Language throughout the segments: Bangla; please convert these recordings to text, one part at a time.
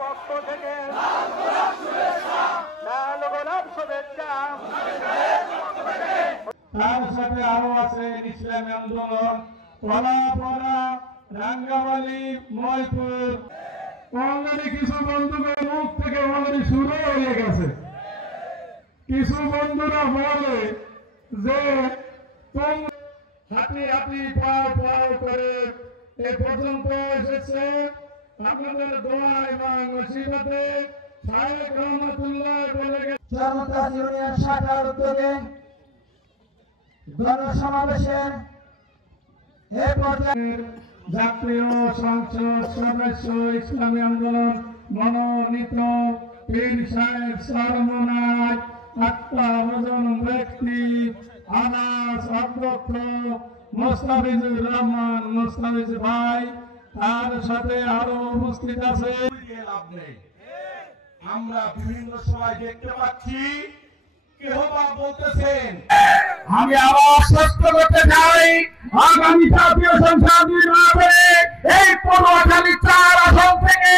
পক্ষ থেকে তার সাথে আরো আছে ইসলামী আন্দোলন কলাপাড়া, রাঙ্গামালী, ময়পুর। অলরেডি কিছু বন্ধুদের মুখ থেকে অলরেডি শুরু হয়ে গেছে। কিছু বন্ধুরা বলে যে আপনি পাও পাও করে এ পর্যন্ত এসেছে, আপনাদের দোয়া এবং আশীর্বাদে শায়েখ রহমাতুল্লাহ বলে চরমতাজ ইউনিয়ন শাখার উদ্যোগে গণসমাবেশের এ পর্যায়ে জাতীয় সংসদ সদস্য ইসলামী আন্দোলন মনোনীত পীর সাহেব সরমনায় আত্মাবজন ব্যক্তি আনাস অধ্যক্ষ মোস্তাফিজুর রহমান মোস্তাফিজ ভাই, তার সাথে আরো উপস্থিত আছে। আমরা বিভিন্ন সময় দেখতে পাচ্ছি কেউ বা বলতেছেন, আমি আবার আশ্বস্ত করতে চাই আগামী জাতীয় সংসদ নির্বাচনে এই পটুয়াখালী 4 আসন থেকে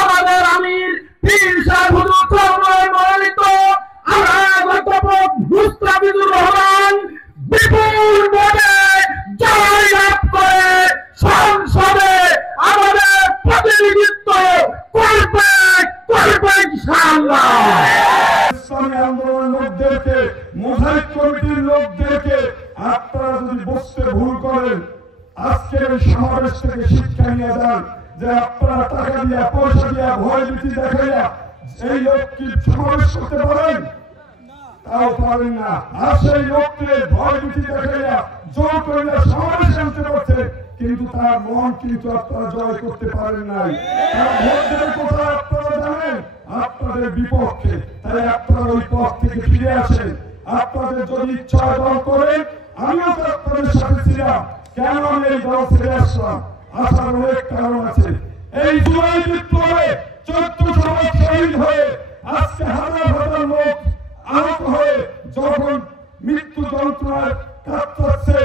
আমাদের আমির পীর সাহেব হুজুর চরমনায় মনোনীত অধ্যাপক মুস্তাফিজুর রহমান বিপুল ভোটে জয়লাভ করে সংসদে আমাদের প্রতিনিধিত্ব করবে ইনশাআল্লাহ। ইসলামী আন্দোলনের লোকদেরকে, মোজাহিদ কমিটির লোকদেরকে আপনারা যদি বসতে ভুল করেন, আজকের এই সমাবেশ থেকে শিক্ষা নিয়ে যান যে আপনারা টাকা দিয়া পয়সা দিয়া ভয় ভীতি দেখাইয়া এই লোককে সমাবেশ করতে পারেন, তাও পারেন না। আর সেই লোককে ভয় ভীতি দেখাইয়া জোর করিয়া সমাবেশ আনতে পারছে, কিন্তু তার মন কিন্তু আপনারা জয় করতে পারেন নাই। তার ভোটের কথা আপনারা জানেন আপনাদের বিপক্ষে, তাই আপনারা ওই পথ থেকে ফিরে আসেন। আপনাদের যদি ইচ্ছা দল করেন, আমিও তো আপনাদের সাথে ছিলাম। কেন আমি এই দল ছেড়ে আসলাম? আসার অনেক কারণ আছে। এই জুলাই বিপ্লবে 1400 লোক শহীদ হয়ে আজকে হাজার হাজার লোক আহত হয়ে যখন মৃত্যু যন্ত্রণায় কাতরাচ্ছে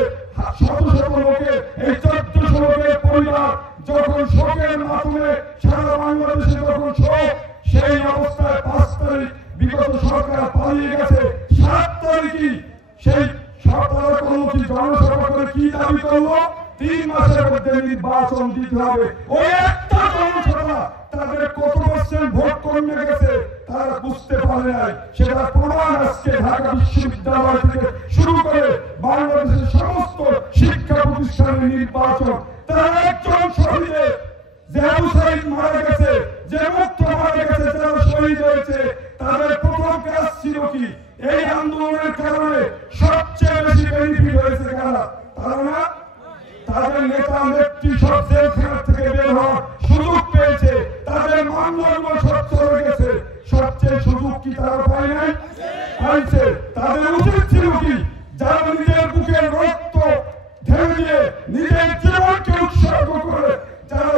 শত শত লোকে, এই 1400 লোকের পরিবার যখন শোকের মাধ্যমে সারা বাংলাদেশে যখন শোক, সেই অবস্থায় 5 তারিখ বিগত সরকার পালিয়ে গেছে। 7 তারিখই সেই সরকার কোনো কি জনসভা করে কি দাবি করলো? 3 মাসের মধ্যে নির্বাচন দিতে হবে। ওই একটা জনসভা তাদের কত পার্সেন্ট ভোট কমে গেছে তারা বুঝতে পারে নাই। সেটা প্রমাণ আজকে ঢাকা বিশ্ববিদ্যালয় থেকে শুরু করে বাংলাদেশের সমস্ত শিক্ষা প্রতিষ্ঠানের নির্বাচন। তারা একজন শহীদে যে আবু সাইদ মারা গেছে, যে মুক্ত মারা গেছে, যারা শহীদ হয়েছে, তাদের প্রথম কাজ ছিল কি? এই আন্দোলনের কারণে সবচেয়ে বেশি বেনিফিট হয়েছে কারা? তারা না, তাদের নেতা নেত্রী সব জেলখানা থেকে বের হওয়ার সুযোগ পেয়েছে, তাদের মামলাগুলো সব চলে গেছে। সবচেয়ে সুযোগ কি তারা পায় নাই? পাইছে। তাদের উচিত ছিল কি? যারা নিজের বুকের রক্ত ঢেলে দিয়ে নিজের জীবনকে উৎসর্গ করে যারা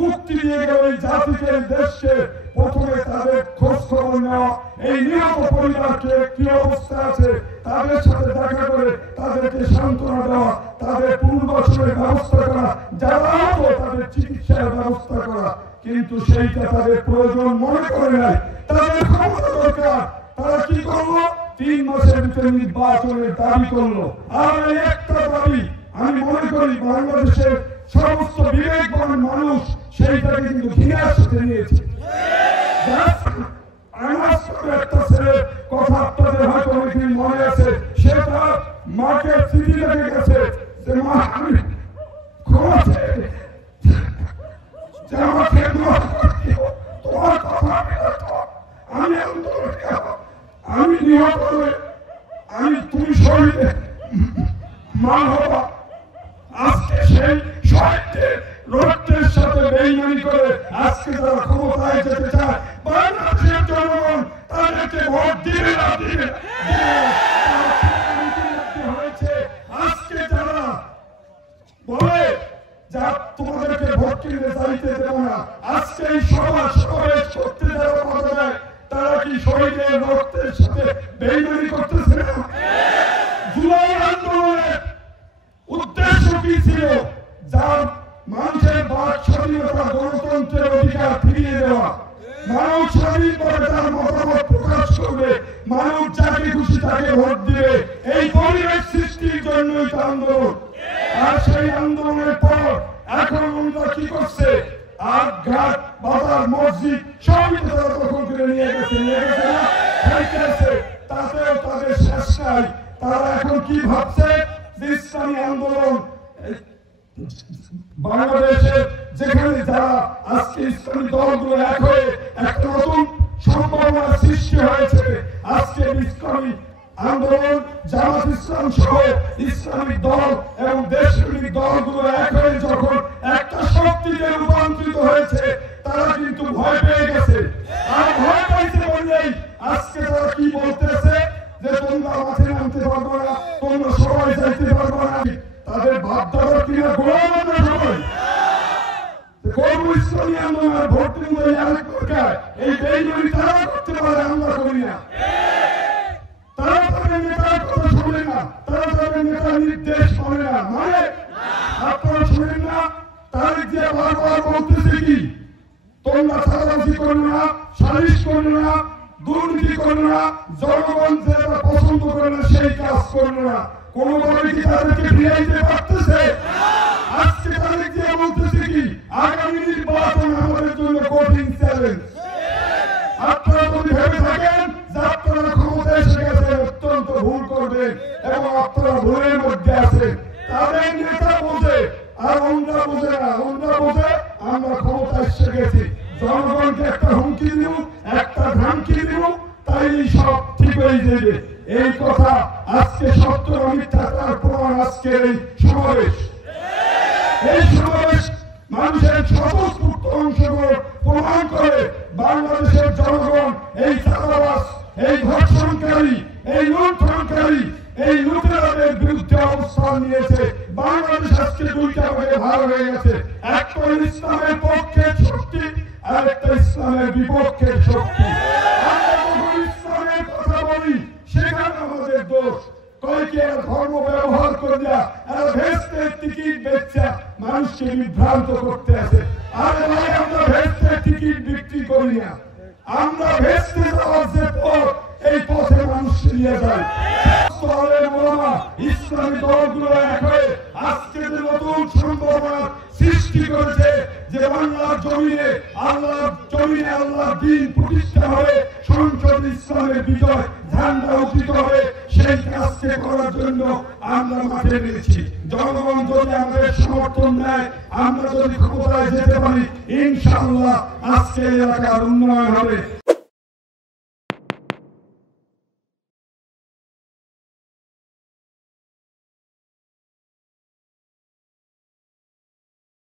মুক্তি দিয়ে গেল এই জাতিকে, দেশকে, প্রথমে তাদের খোঁজ খবর নেওয়া, এই নিহত পরিবারকে কি অবস্থা আছে তাদের সাথে দেখা করে তাদেরকে সান্ত্বনা দেওয়া, তাদের পুনর্বাসনের ব্যবস্থা করা, যারা আহত তাদের চিকিৎসার ব্যবস্থা করা। কিন্তু সেইটা তাদের প্রয়োজন মনে করে নাই, তাদের ক্ষমতা দরকার। তারা কি করলো? 3 মাসের ভিতরে নির্বাচনের দাবি করলো। আর এই একটা দাবি আমি মনে করি বাংলাদেশের সমস্ত বিবেকবান মানুষ সেইটাকে কিন্তু ঘৃণার সাথে নিয়েছে। একটা ছেলের কথা আপনাদের হয়তো অনেকদিন মনে আছে, সেটা মাকে চিঠি লেগে গেছে যে মা আমি ক্ষমা চেয়ে আমাকে তোমার কথা আমি আমি নিহত হয়ে তুমি শহীদে মা হবা। আজকে সেই শহীদদের রক্তের সাথে বেইমানি করে আজকে যারা ক্ষমতায় যেতে চায়, বাংলাদেশের জনগণ তাদেরকে ভোট দিবে না, দিবে হয়েছে। আজকে যারা বলে যা তোমাদেরকে ভোট কিনতে চাইতে দেব না, আজকে এই সমাবেশ করতে যারা কথা দেয়, তারা কি শহীদের রক্তের সাথে বেইমানি করতেছে না? জুলাই আন্দোলনের দেওয়া। মানুষ স্বাধীনভাবে তার মতামত প্রকাশ করবে, মানুষ যাকে খুশি তাকে ভোট দিবে, এই পরিবেশ সৃষ্টির জন্যই তো আন্দোলন। আর সেই আন্দোলনের পর এখন ওরা কি করছে, আট ঘাট বাজার মসজিদ সবই তো তারা দখল করে নিয়ে গেছে না, খাইতেছে, তাতেও তাদের শেষ নাই। তারা এখন কি ভাবছে যে ইসলামী আন্দোলন বাংলাদেশের যেখানে যারা আজকে ইসলামী দলগুলো এক হয়ে একটা নতুন সম্ভাবনার সৃষ্টি হয়েছে, আজকে ইসলামী আন্দোলন জামাত ইসলাম সহ ইসলামিক দল এবং দেশপ্রেমিক দলগুলো এক হয়ে যখন একটা শক্তিতে রূপান্তরিত হয়েছে, তারা কিন্তু ভয় পেয়ে গেছে। আর ভয় পাইছে বললেই আজকে তারা কি বলতেছে যে তোমরা মাঠে নামতে পারবো না, তোমরা সবাই যাইতে পারবো না। তাদের ভাবধারা কিনা গোলাম আমরা সবাই করব ইসলামী আন্দোলন ভোট মূল্য আরেক প্রকার এই বেইমানি তারা করতে পারে, আমরা করি না। তারা তাদের নেতার কথা শোনে না, তারা তাদের নেতার নির্দেশ মানে না, মানে আপনারা শোনেন না। তারিখ দিয়ে বারবার বলতেছে কি তোমরা চাঁদাবাজি করো না, সালিশ করো না, দুর্নীতি করো না, জনগণ যেটা পছন্দ করে না সেই কাজ করো না। কোনোভাবে কি তাদেরকে ফিরাইতে পারতেছে? আজকে তারিখ দিয়ে বলতেছে কি আগামী নির্বাচন আমাদের জন্য কঠিন চ্যালেঞ্জ। আপনারা যদি ভেবে থাকেন যে আপনারা ক্ষমতায় এসে গেছে, অত্যন্ত ভুল করবেন এবং আপনারা ভুলের মধ্যে আছেন। তাদের নেতা বোঝে আর আমরা বোঝে না, আমরা বোঝে আমরা ক্ষমতায় এসে গেছি, জনগণকে একটা হুমকি দিব, একটা ধামকি দিব, তাই সব ঠিক হয়ে যাবে। এই কথা আজকে সত্য মিথ্যা তার প্রমাণ আজকের এই সমাবেশ। এই সমাবেশ মানুষের স্বতঃস্ফূর্ত অংশগ্রহণ প্রমাণ করে বাংলাদেশের জনগণ এই চাঁদাবাজ, এই ধর্ষণকারী, এই লুণ্ঠনকারী, এই লুটেরাদের বিরুদ্ধে অবস্থান নিয়েছে। বাংলাদেশ আজকে দুইটা ভাগে ভাগ হয়ে গেছে, একটা ইসলামের পক্ষের শক্তি আর একটা ইসলামের বিপক্ষের শক্তি। আমরা যখন ইসলামের কথা বলি সেখানে আমাদের দোষ। কয়েকে ধর্ম ব্যবহার করিয়া এরা ভেস্তের টিকিট বেচা মানুষকে বিভ্রান্ত করতে আছে। আরে ভাই, আমরা ভেস্তের টিকিট বিক্রি করি না, আমরা ভেস্তে যাওয়ার যে পথ এই পথে মানুষ নিয়ে যায়। ইসলামী দলগুলো এক হয়ে আজকে যে নতুন সম্ভাবনা সৃষ্টি করেছে যে বাংলার জমিনে আল্লাহর দ্বীন প্রতিষ্ঠা হবে, সংসদ ইসলামের বিজয় ঝান্ডা উঠিত হবে, সেই কাজকে করার জন্য আমরা মাঠে নেমেছি। জনগণ যদি আমাদের সমর্থন দেয়, আমরা যদি ক্ষমতায় যেতে পারি, ইনশাআল্লাহ আজকে এলাকার উন্নয়ন হবে।